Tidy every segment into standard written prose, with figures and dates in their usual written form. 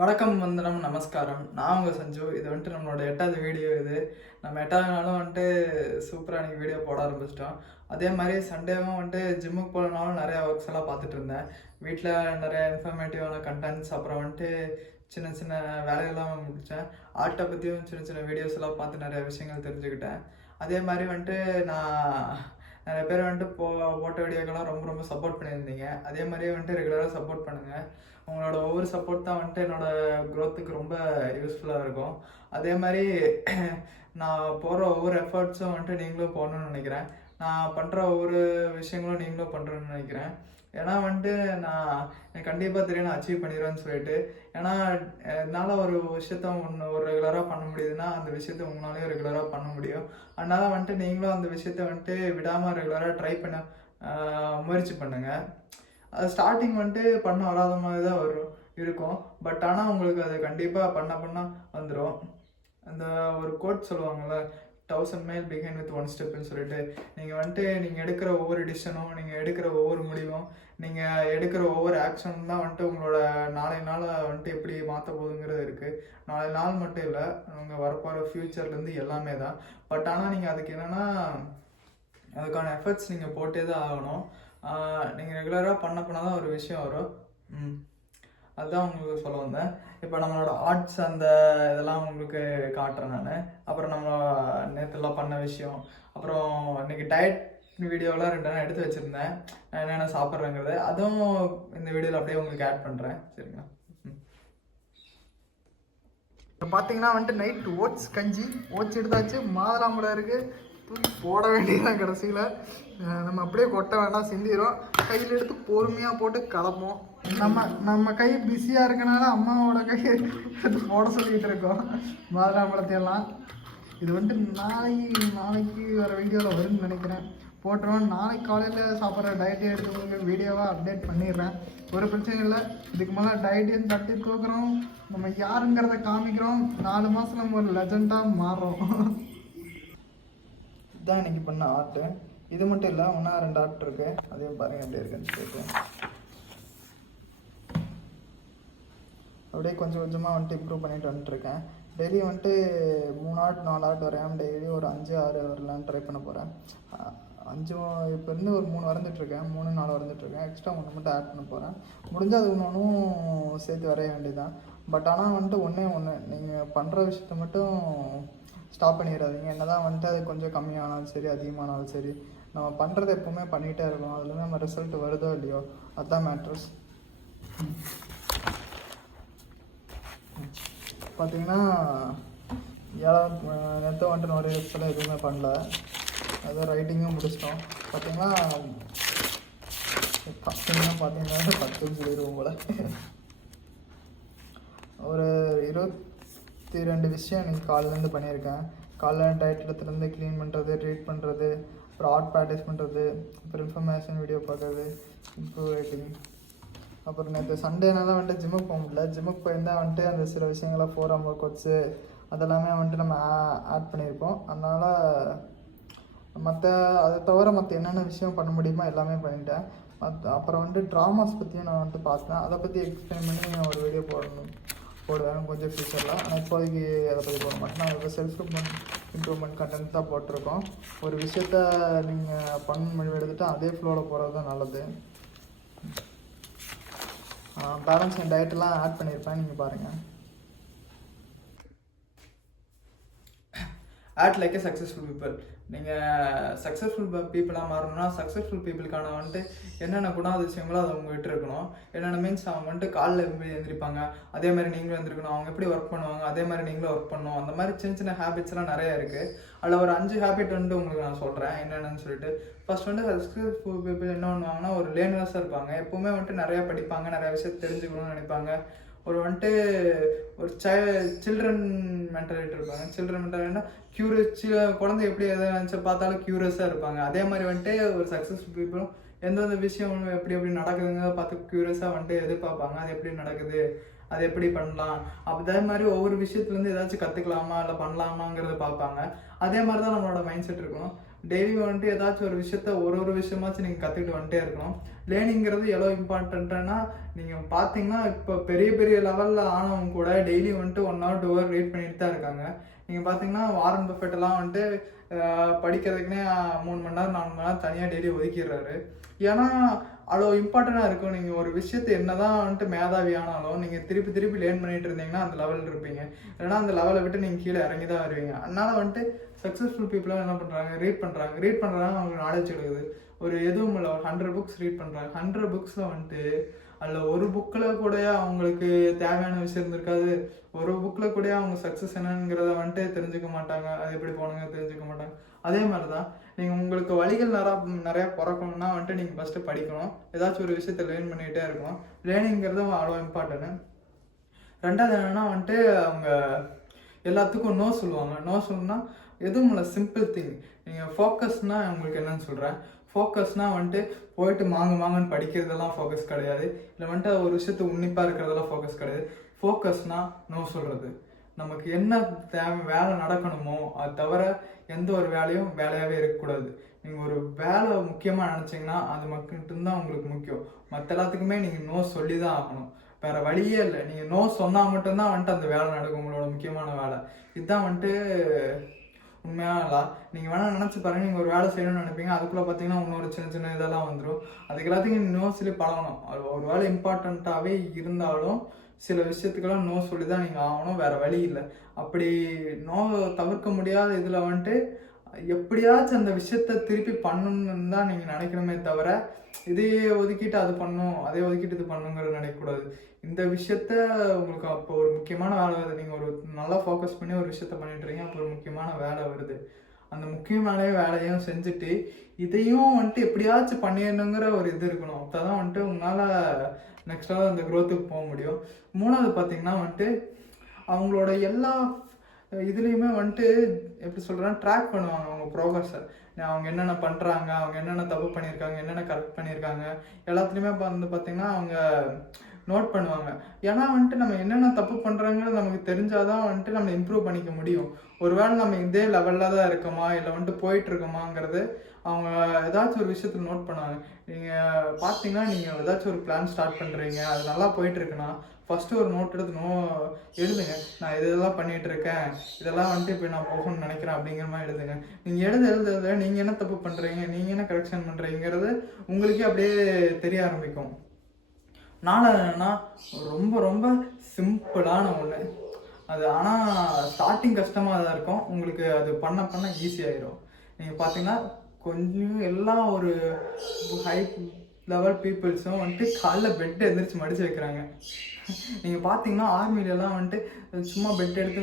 வணக்கம், வந்தனம், நமஸ்காரம். நான் உங்க சஞ்சு. இது வந்துட்டு நம்மளோட 8வது வீடியோ இது. நம்ம 8வது நாளும் வந்துட்டு சூப்பரா இன்னைக்கு வீடியோ போட ஆரம்பிச்சிட்டோம். அதே மாதிரி சண்டேவும் வந்துட்டு ஜிம்முக்கு போகலனாலும் நிறையா ஒர்க்ஸ் எல்லாம் பார்த்துட்டு இருந்தேன். வீட்டில் நிறைய இன்ஃபர்மேட்டிவான கண்டென்ட்ஸ், அப்புறம் வந்துட்டு சின்ன சின்ன வேலையெல்லாம் முடித்தேன். ஆர்ட்டை பற்றியும் சின்ன சின்ன வீடியோஸ் எல்லாம் பார்த்து நிறைய விஷயங்கள் தெரிஞ்சுக்கிட்டேன். அதே மாதிரி வந்துட்டு நான் நிறைய பேர் வந்துட்டு போட்ட வீடியோக்கெல்லாம் ரொம்ப ரொம்ப சப்போர்ட் பண்ணியிருந்தீங்க. அதே மாதிரியே வந்துட்டு ரெகுலராக சப்போர்ட் பண்ணுங்கள். உங்களோட ஒவ்வொரு சப்போர்ட் தான் வந்துட்டு என்னோடய க்ரோத்துக்கு ரொம்ப யூஸ்ஃபுல்லாக இருக்கும். அதே மாதிரி நான் போடுற ஒவ்வொரு எஃபர்ட்ஸும் வந்துட்டு நீங்களும் போடணும்னு நினைக்கிறேன். நான் பண்ணுற ஒவ்வொரு விஷயங்களும் நீங்களும் பண்ணுறேன்னு நினைக்கிறேன். ஏன்னா வந்துட்டு எனக்கு கண்டிப்பாக தெரியும் நான் அச்சீவ் பண்ணிடுவேன்னு சொல்லிட்டு. ஏன்னா என்னால் ஒரு விஷயத்த ஒரு ரெகுலராக பண்ண முடியுதுன்னா அந்த விஷயத்த உங்களாலேயும் ரெகுலராக பண்ண முடியும். அதனால் வந்துட்டு நீங்களும் அந்த விஷயத்த வந்துட்டு விடாமல் ரெகுலராக ட்ரை பண்ண முயற்சி பண்ணுங்கள். அது ஸ்டார்டிங் வந்துட்டு பண்ண வராத மாதிரி தான் இருக்கும். பட் ஆனால் உங்களுக்கு அது கண்டிப்பாக பண்ண வந்துடும். அந்த ஒரு கோட் சொல்லுவாங்கள்ல, 1000 மைல் பிகைன் வித் 1 ஸ்டெப்னு சொல்லிட்டு. நீங்கள் எடுக்கிற ஒவ்வொரு டிசிஷனும், நீங்கள் எடுக்கிற ஒவ்வொரு முடிவும், நீங்கள் எடுக்கிற ஒவ்வொரு ஆக்ஷனும் தான் வந்துட்டு உங்களோட நாளை நாளை வந்துட்டு எப்படி மாற்ற போகுதுங்கிறது இருக்குது. நாளை நாள் மட்டும் இல்லை, உங்கள் வரப்போகிற ஃப்யூச்சர்லேருந்து எல்லாமே தான். பட் ஆனால் நீங்கள் அதுக்கு என்னென்னா அதுக்கான எஃபர்ட்ஸ் நீங்கள் போட்டே தான் ஆகணும். நீங்கள் ரெகுலராக பண்ண தான் ஒரு விஷயம் வரும். அதுதான் உங்களுக்கு சொல்ல வந்தேன். இப்போ நம்மளோட ஆர்ட்ஸ் அந்த இதெல்லாம் உங்களுக்கு காட்டுறேன் நான். அப்புறம் நம்ம நேற்றுலாம் பண்ண விஷயம், அப்புறம் இன்றைக்கி டயட் வீடியோலாம் 2 நாள் எடுத்து வச்சுருந்தேன், நான் என்னென்ன சாப்பிட்றேங்கிறது, அதுவும் இந்த வீடியோவில் அப்படியே உங்களுக்கு ஆட் பண்ணுறேன். சரிங்களா? இப்போ பார்த்தீங்கன்னா வந்துட்டு நைட் ஓட்ஸ் கஞ்சி எடுத்தாச்சு. மாதுளம்பழம் இருக்குது, தூக்கி போட வேண்டியதான். கடைசியில் நம்ம அப்படியே கொட்ட வேண்டாம், சிந்திரும். கையில் எடுத்து பொறுமையாக போட்டு கலப்போம். நம்ம கை பிஸியாக இருக்கனால அம்மாவோட கை எடுத்து போட சொல்லிகிட்டு இருக்கோம் மாதுளம்பழத்தையெல்லாம். இது வந்துட்டு நாளைக்கு வர வீடியோவில் வரும்னு நினைக்கிறேன், போட்டுருவோம். நாளைக்கு காலையில் சாப்பிட்ற டயட்டே எடுத்து உங்களுக்கு வீடியோவாக அப்டேட் பண்ணிடுறேன். ஒரு பிரச்சனை இல்லை. இதுக்கு மேலே டயட்டையும் தட்டி தூக்குறோம், நம்ம யாருங்கிறத காமிக்கிறோம். 4 மாதம் நம்ம ஒரு லெஜெண்டாக மாறுறோம். இதுதான் இன்றைக்கி பண்ண ஆர்ட்டு. இது மட்டும் இல்லை, 1-2 ஆர்ட் இருக்குது, அதையும் பாருங்கள் எப்படி இருக்குன்னு சொல்லிட்டு. அப்படியே கொஞ்சம் கொஞ்சமாக வந்துட்டு இம்ப்ரூவ் பண்ணிட்டு வந்துட்டுருக்கேன். டெய்லி வந்துட்டு 3 ஆர்ட் 4 ஆர்ட் வரையாமல் டெய்லி ஒரு 5-6 வரலான்னு ட்ரை பண்ண போகிறேன். 5 இப்போ இருந்து ஒரு 3 வரைஞ்சிட்ருக்கேன், 3-4 வரைஞ்சிட்ருக்கேன். எக்ஸ்ட்ரா 1 மட்டும் ஆட் பண்ண போகிறேன். முடிஞ்சால் அது ஒன்றும் சேர்த்து வரைய வேண்டியதுதான். பட் ஆனால் வந்துட்டு ஒன்று நீங்கள் பண்ணுற விஷயத்த மட்டும் ஸ்டாப் பண்ணிடாதீங்க. என்ன தான் வந்துட்டு அது கொஞ்சம் கம்மியானாலும் சரி, அதிகமானாலும் சரி, நம்ம பண்ணுறதை எப்போவுமே பண்ணிகிட்டே இருக்கணும். அதுலேருந்து நம்ம ரிசல்ட் வருதோ இல்லையோ, அதுதான் மேட்ரஸ். பார்த்தீங்கன்னா நேற்று வந்துட்டு நிறைய எல்லாம் எதுவுமே பண்ணல, அதான் ரைட்டிங்கும் முடிச்சிட்டோம். பார்த்தீங்கன்னா 10 சொல்லிடுவோம் போல். ஒரு 22 விஷயம் இன்றைக்கி காலையிலேருந்து பண்ணியிருக்கேன். காலைல டயட் இடத்துலேருந்து க்ளீன் பண்ணுறது, ட்ரீட் பண்ணுறது, அப்புறம் ஆர்ட் ப்ராக்டிஸ் பண்ணுறது, அப்புறம் இன்ஃபர்மேஷன் வீடியோ பார்க்குறது, இம்ப்ரூவ் ரைட்டிங். அப்புறம் நேற்று சண்டேனால வந்துட்டு ஜிம்முக்கு போக முடியல. ஜிம்முக்கு போயிருந்தால் வந்துட்டு அந்த சில விஷயங்களை ஃபோரம் ஒர்க் அவுட்ஸு அதெல்லாமே வந்துட்டு நம்ம ஆட் பண்ணியிருப்போம். அதனால் அதை தவிர மற்ற என்னென்ன விஷயம் பண்ண முடியுமோ எல்லாமே பண்ணிட்டேன். அப்புறம் வந்துட்டு ட்ராமாஸ் பற்றியும் நான் வந்துட்டு பார்த்தேன். அதை பற்றி எக்ஸ்பிளைன் பண்ணி நான் ஒரு வீடியோ போடுவேன் கொஞ்சம் ஃபியூச்சரில். ஆனால் இப்போதைக்கு அதை பற்றி போட மாட்டேன். நான் ஒரு செல்ஃப் இம்ப்ரூவ்மெண்ட் கண்டென்ட் தான் போட்டிருக்கோம். ஒரு விஷயத்த நீங்கள் பண்ண எடுத்துகிட்டு அதே ஃப்ளோவில் போகிறது தான் நல்லது. பேலன்ஸ் அண்ட் டயட்டெல்லாம் ஆட் பண்ணியிருப்பேன், நீங்கள் பாருங்கள். Act like a successful people. நீங்கள் சக்ஸஸ்ஃபுல் பீப்புளாக மாறணும்னா சக்ஸஸ்ஃபுல் பீப்புளுக்கான வந்துட்டு என்னென்ன குணாதிசயங்களோ அது அவங்ககிட்ட இருக்கணும். என்னென்ன மீன்ஸ் அவங்க வந்துட்டு காலைல எப்படி எழுந்திரிப்பாங்க, அதே மாதிரி நீங்களும் எழுந்திரிக்கணும். அவங்க எப்படி ஒர்க் பண்ணுவாங்க, அதே மாதிரி நீங்களும் ஒர்க் பண்ணணும். அந்த மாதிரி சின்ன சின்ன ஹேபிட்ஸ்லாம் நிறையா இருக்குது. அதில் ஒரு 5 ஹேபிட் வந்துட்டு உங்களுக்கு நான் சொல்கிறேன் என்னென்னு சொல்லிட்டு. ஃபர்ஸ்ட் வந்து சக்ஸஸ்ஃபுல் பீப்புள் என்ன பண்ணுவாங்கன்னா, ஒரு லேர்னர்ஸாக இருப்பாங்க. எப்போவுமே வந்துட்டு நிறையா படிப்பாங்க, நிறையா விஷயத்தை தெரிஞ்சுக்கணும்னு நினைப்பாங்க. வந்துட்டு ஒரு சில்ட்ரன் மென்டாலிட்டி இருப்பாங்க. சில்ட்ரன் மென்டாலிட்டினா குழந்தை எப்படி எதை நினச்சி பார்த்தாலும் க்யூரியஸாக இருப்பாங்க. அதே மாதிரி வந்துட்டு ஒரு சக்ஸஸ்ஃபுல் பீப்புளும் எந்தெந்த விஷயம் எப்படி நடக்குதுங்க பார்த்து க்யூரியஸாக வந்துட்டு எதிர்பார்ப்பாங்க. அது எப்படி நடக்குது, அது எப்படி பண்ணலாம், அதே மாதிரி ஒவ்வொரு விஷயத்துலேருந்து ஏதாச்சும் கற்றுக்கலாமா இல்லை பண்ணலாமாங்கிறத பார்ப்பாங்க. அதே மாதிரி தான் நம்மளோட மைண்ட் செட் இருக்கணும். டெய்லி வந்துட்டு ஏதாச்சும் ஒரு விஷயத்த ஒரு விஷயமாச்சும் நீங்கள் கற்றுக்கிட்டு வந்துட்டே இருக்கணும். லேர்னிங்கிறது எவ்வளோ இம்பார்ட்டண்ட்டுன்னா, நீங்கள் பார்த்தீங்கன்னா இப்போ பெரிய பெரிய லெவலில் ஆனவங்க கூட டெய்லி வந்துட்டு 1 ஹவர் 2 ஹவர் ரீட் பண்ணிட்டு தான் இருக்காங்க. நீங்கள் பார்த்தீங்கன்னா வாரன் பஃபெட்டெல்லாம் வந்துட்டு படிக்கிறதுக்குன்னே 3 மணி நேரம் 4 மணி நேரம் தனியாக டெய்லி ஒதுக்கிடுறாரு. ஏன்னா அவ்வளோ இம்பார்ட்டண்ட்டாக இருக்கும். நீங்கள் ஒரு விஷயத்தை என்ன தான் வந்துட்டு மேதாவி ஆனாலும் நீங்கள் திருப்பி திருப்பி லேர்ன் பண்ணிட்டு இருந்தீங்கன்னா அந்த லெவலில் இருப்பீங்க. இல்லைனா அந்த லெவலை விட்டு நீங்கள் கீழே இறங்கி தான் வருவீங்க. அதனால் வந்துட்டு சக்ஸஸ்ஃபுல் பீப்புளாக என்ன பண்ணுறாங்க, ரீட் பண்ணுறாங்க அவங்களுக்கு நாலேஜ் எடுக்குது. ஒரு எதுவும் இல்லை, ஒரு 100 புக்ஸ் ரீட் பண்ணுறாங்க. 100 புக்ஸில் வந்துட்டு அதில் ஒரு புக்கில் கூட அவங்களுக்கு தேவையான விஷயம் இருந்திருக்காது. ஒரு புக்கில் கூட அவங்க சக்ஸஸ் என்னங்கிறத வந்துட்டு தெரிஞ்சுக்க மாட்டாங்க. அது எப்படி போனாங்க தெரிஞ்சுக்க மாட்டாங்க. அதே மாதிரி தான் நீங்கள் உங்களுக்கு வழிகள் நிறையா பிறக்கணும்னா வந்துட்டு நீங்கள் ஃபஸ்ட்டு படிக்கணும். ஏதாச்சும் ஒரு விஷயத்தை லேர்ன் பண்ணிகிட்டே இருக்கணும். லேர்னிங்கிறது அவ்வளோ இம்பார்ட்டன்ட்டு. ரெண்டாவது என்னென்னா வந்துட்டு அவங்க எல்லாத்துக்கும் நோ சொல்லுவாங்க. நோ சொல்லணும்னா எதுவும் இல்லை, சிம்பிள் திங். நீங்கள் ஃபோக்கஸ்னால் உங்களுக்கு என்னன்னு சொல்கிறேன். ஃபோக்கஸ்னால் வந்துட்டு போயிட்டு மாங்கன்னு படிக்கிறதெல்லாம் ஃபோக்கஸ் கிடையாது. இல்லை வந்துட்டு ஒரு விஷயத்தை உன்னிப்பாக இருக்கிறதெல்லாம் ஃபோக்கஸ் கிடையாது. ஃபோக்கஸ்னால் நோ சொல்கிறது. நமக்கு என்ன தேவை வேலை நடக்கணுமோ அது தவிர எந்த ஒரு வேலையாகவே இருக்கக்கூடாது. நீங்கள் ஒரு வேலை முக்கியமாக நினச்சிங்கன்னா அது மட்டும்தான் உங்களுக்கு முக்கியம். மற்ற எல்லாத்துக்குமே நீங்கள் நோ சொல்லி தான் ஆகணும். வேறு வழியே இல்லை. நீங்கள் நோ சொன்னால் மட்டும்தான் வந்துட்டு அந்த வேலை நடக்கும், உங்களோட முக்கியமான வேலை. இதுதான் வந்துட்டு உண்மையாக. நீங்கள் வேணால் நினச்சி பாருங்கள், நீங்கள் ஒரு வேலை செய்யணும்னு நினைப்பீங்க, அதுக்குள்ளே பார்த்தீங்கன்னா இன்னொரு சின்ன இதெல்லாம் வந்துடும். அதுக்கு எல்லாத்துக்கும் நோ சொல்லி பழகணும். ஒரு வேலை இம்பார்ட்டண்ட்டாகவே இருந்தாலும் சில விஷயத்துக்கெல்லாம் நோ சொல்லி தான் நீங்கள் ஆகணும், வேறு வழி இல்லை. அப்படி நோ தவிர்க்க முடியாத இதில் வந்துட்டு எப்படியாச்சும் அந்த விஷயத்த திருப்பி பண்ணணுன்னு தான் நீங்கள் நினைக்கணுமே தவிர இதையே ஒதுக்கிட்டு அது பண்ணும், அதே ஒதுக்கிட்டு இது பண்ணுங்கிறது நினைக்கக்கூடாது. இந்த விஷயத்த உங்களுக்கு அப்போ ஒரு முக்கியமான வேலை வருது. நீங்கள் ஒரு நல்லா ஃபோக்கஸ் பண்ணி ஒரு விஷயத்த பண்ணிட்டுருக்கீங்க, அப்போ ஒரு முக்கியமான வேலை வருது. அந்த முக்கியமான வேலையும் செஞ்சுட்டு இதையும் வந்துட்டு எப்படியாச்சும் பண்ணிடணுங்கிற ஒரு இது இருக்கணும். அப்போ தான் வந்துட்டு உங்களால் நெக்ஸ்ட்டாக அந்த க்ரோத்துக்கு போக முடியும். மூணாவது பார்த்தீங்கன்னா வந்துட்டு அவங்களோட எல்லா இதுலேயுமே வந்துட்டு எப்படி சொல்கிறேன்னா ட்ராக் பண்ணுவாங்க அவங்க ப்ரோக்ரஸை. அவங்க என்னென்ன பண்ணுறாங்க, அவங்க என்னென்ன தப்பு பண்ணியிருக்காங்க, என்னென்ன கரெக்ட் பண்ணியிருக்காங்க, எல்லாத்துலேயுமே வந்து பார்த்திங்கன்னா அவங்க நோட் பண்ணுவாங்க. ஏன்னா வந்துட்டு நம்ம என்னென்ன தப்பு பண்ணுறாங்கிறது நமக்கு தெரிஞ்சாதான் வந்துட்டு நம்ம இம்ப்ரூவ் பண்ணிக்க முடியும். ஒருவேளை நம்ம இதே லெவலில் தான் இருக்கோமா இல்லை வந்துட்டு போயிட்டுருக்கோமாங்கிறது அவங்க ஏதாச்சும் ஒரு விஷயத்தில் நோட் பண்ணுவாங்க. நீங்கள் பார்த்தீங்கன்னா நீங்கள் ஏதாச்சும் ஒரு பிளான் ஸ்டார்ட் பண்ணுறீங்க, அது நல்லா போயிட்டுருக்குன்னா ஃபஸ்ட்டு ஒரு நோட் எடுத்து எழுதுங்க. நான் இதெல்லாம் பண்ணிகிட்ருக்கேன், இதெல்லாம் வந்துட்டு இப்போ நான் போகணும்னு நினைக்கிறேன் அப்படிங்கிற மாதிரி எழுதுங்க. நீங்கள் எழுத நீங்கள் என்ன தப்பு பண்ணுறீங்க, நீங்கள் என்ன கரெக்ஷன் பண்ணுறீங்கிறது உங்களுக்கே அப்படியே தெரிய ஆரம்பிக்கும். நாலாவது என்னென்னா ரொம்ப ரொம்ப சிம்பிளான ஒன்று. அது ஆனால் ஸ்டார்டிங் கஷ்டமாக தான் இருக்கும், உங்களுக்கு அது பண்ண ஈஸியாகிடும். நீங்கள் பார்த்தீங்கன்னா கொஞ்சம் எல்லாம் ஒரு ஹை லெவல் பீப்புள்ஸும் வந்துட்டு காலைல பெட்டை எந்திரிச்சு மடித்து வைக்கிறாங்க. நீங்கள் பார்த்தீங்கன்னா ஆர்மிலெலாம் வந்துட்டு சும்மா பெட் எடுத்து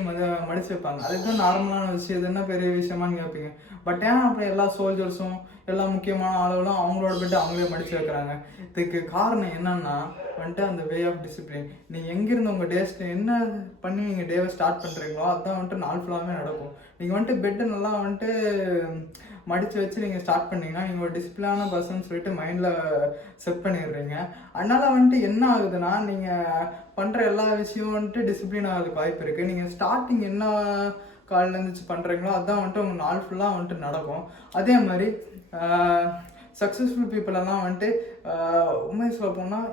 மடித்து வைப்பாங்க. அதுதான் நார்மலான விஷயம், இது என்ன பெரிய விஷயமானு கேட்பீங்க. பட் ஏன் அப்படி எல்லா சோல்ஜர்ஸும் எல்லா முக்கியமான ஆளுகளும் அவங்களோட பெட்டை அவங்களே மடித்து வைக்கிறாங்க? இதுக்கு காரணம் என்னன்னா வந்துட்டு அந்த வே ஆஃப் டிசிப்ளின். நீங்கள் எங்கேருந்து உங்கள் டேஸ்ட்டு என்ன பண்ணி நீங்கள் டேவை ஸ்டார்ட் பண்ணுறீங்களோ அதுதான் வந்துட்டு நாள் ஃபுல்லாகவே நடக்கும். நீங்கள் வந்துட்டு பெட்டு நல்லா வந்துட்டு மடித்து வச்சு நீங்கள் ஸ்டார்ட் பண்ணிங்கன்னா நீங்கள் ஒரு டிசிப்ளினான பர்சன் சொல்லிட்டு மைண்டில் செட் பண்ணிடுறீங்க. அதனால் வந்துட்டு என்ன ஆகுதுன்னா நீங்கள் பண்ணுற எல்லா விஷயம் வந்துட்டு டிசிப்ளின் ஆகிறதுக்கு வாய்ப்பு இருக்குது. நீங்கள் ஸ்டார்டிங் என்ன காலையில் இருந்துச்சு பண்ணுறீங்களோ அதுதான் வந்துட்டு உங்கள் நாள் ஃபுல்லாக வந்துட்டு நடக்கும். அதே மாதிரி சக்ஸஸ்ஃபுல் பீப்புளெல்லாம் வந்துட்டு உண்மையை சொல்ல போனால்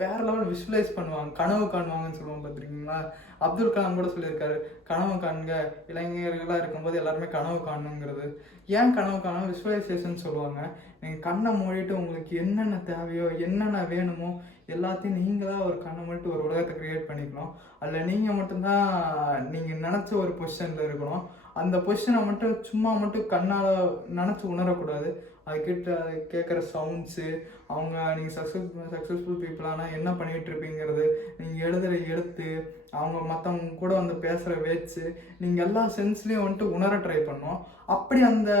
வேறு லெவல் விஷுவலைஸ் பண்ணுவாங்க, கனவு காணுவாங்கன்னு சொல்லுவாங்க. பார்த்துருக்கீங்களா? அப்துல் கலாம் கூட சொல்லியிருக்காரு, கனவு காணுங்க, இளைஞர்களாக இருக்கும்போது எல்லாருமே கனவு காணுங்கிறது. ஏன் கனவு காணும்? விஷுவலைசேஷன் சொல்லுவாங்க. நீங்கள் கண்ணை மூடிட்டு உங்களுக்கு என்னென்ன தேவையோ என்னென்ன வேணுமோ எல்லாத்தையும் நீங்களாக ஒரு கண்ணை மூடிட்டு ஒரு உலகத்தை க்ரியேட் பண்ணிக்கணும். அதில் நீங்கள் மட்டும்தான் நீங்கள் நினச்ச ஒரு பொசிஷனில் இருக்கணும். அந்த பொசிஷனை மட்டும் சும்மா மட்டும் கண்ணால் நினச்சி உணரக்கூடாது. அதுக்கிட்ட கேட்குற சவுண்ட்ஸு, அவங்க நீங்கள் சக்ஸஸ்ஃபுல் பீப்புளானால் என்ன பண்ணிகிட்ருப்பீங்கிறது, நீங்கள் எழுதுகிற எழுத்து, அவங்க மற்றவங்க கூட வந்து பேசுகிற வேட்ஸு, நீங்கள் எல்லா சென்ஸ்லேயும் வந்துட்டு உணர ட்ரை பண்ணணும். அப்படி அந்த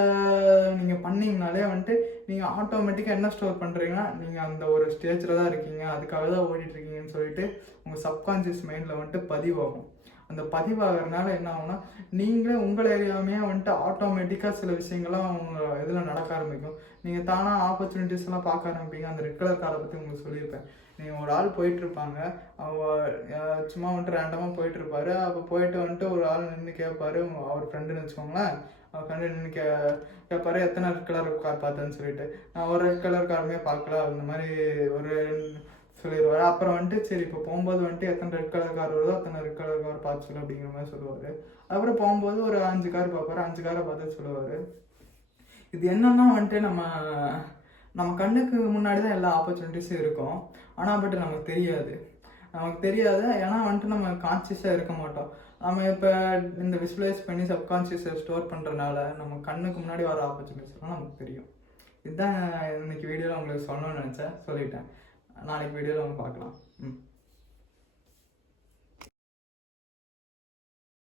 நீங்கள் பண்ணிங்கனாலே வந்துட்டு நீங்கள் ஆட்டோமேட்டிக்காக என்ன ஸ்டோர் பண்ணுறீங்கன்னா நீங்கள் அந்த ஒரு ஸ்டேஜில் தான் இருக்கீங்க, அதுக்காக தான் ஓடிட்டுருக்கீங்கன்னு சொல்லிட்டு உங்கள் சப்கான்ஷியஸ் மைண்டில் வந்துட்டு பதிவாகும். அந்த பதிவாகிறதுனால என்ன ஆகும்னா நீங்களே உங்களை அறியாமையே வந்துட்டு ஆட்டோமேட்டிக்காக சில விஷயங்கள்லாம் அவங்க இதில் நடக்க ஆரம்பிக்கும். நீங்கள் தானாக ஆப்பர்ச்சுனிட்டிஸ் எல்லாம் பார்க்க ஆரம்பிப்பீங்க. அந்த ரெட் கலர் காரை பற்றி உங்களுக்கு சொல்லியிருப்பேன். நீங்கள் ஒரு ஆள் போயிட்டுருப்பாங்க, அவங்க சும்மா வந்துட்டு ரேண்டமாக போயிட்டுருப்பாரு. அப்போ போயிட்டு வந்துட்டு ஒரு ஆள் நின்று கேட்பாரு, அவர் ஃப்ரெண்டுன்னு வச்சுக்கோங்களேன். அவர் கண்டு நின்று கேட்பாரு எத்தனை ரெட் கலர் கார் பார்த்தேன்னு சொல்லிட்டு. நான் ஒரு ரெட் கலர் காருமே பார்க்கல அந்த மாதிரி ஒரு சொல்லிடுவார். அப்புறம் வந்துட்டு சரி இப்போ போகும்போது வந்துட்டு எத்தனை ரெட் கலர் கார் வருதோ அத்தனை ரெட் கலர் கார் பார்த்து சொல்லு அப்படிங்கிற மாதிரி சொல்லுவார். அப்புறம் போகும்போது ஒரு 5 கார் பார்ப்பாரு, 5 காரை பார்த்து சொல்லுவார். இது என்னன்னா வந்துட்டு நம்ம கண்ணுக்கு முன்னாடி தான் எல்லா ஆப்பர்ச்சுனிட்டிஸும் இருக்கும். ஆனால் பட் நமக்கு தெரியாது. ஏன்னா வந்துட்டு நம்ம கான்சியஸாக இருக்க மாட்டோம். நம்ம இப்போ இந்த விசுவலைஸ் பண்ணி சப்கான்சியஸை ஸ்டோர் பண்ணுறதுனால நம்ம கண்ணுக்கு முன்னாடி வர ஆப்பர்ச்சுனிட்டிஸ்லாம் நமக்கு தெரியும். இதுதான் இன்னைக்கு வீடியோவில் உங்களுக்கு சொல்லணும்னு நினச்சேன், சொல்லிட்டேன். நாளைக்கு வீடியோவில் நம்ம பார்க்கலாம்.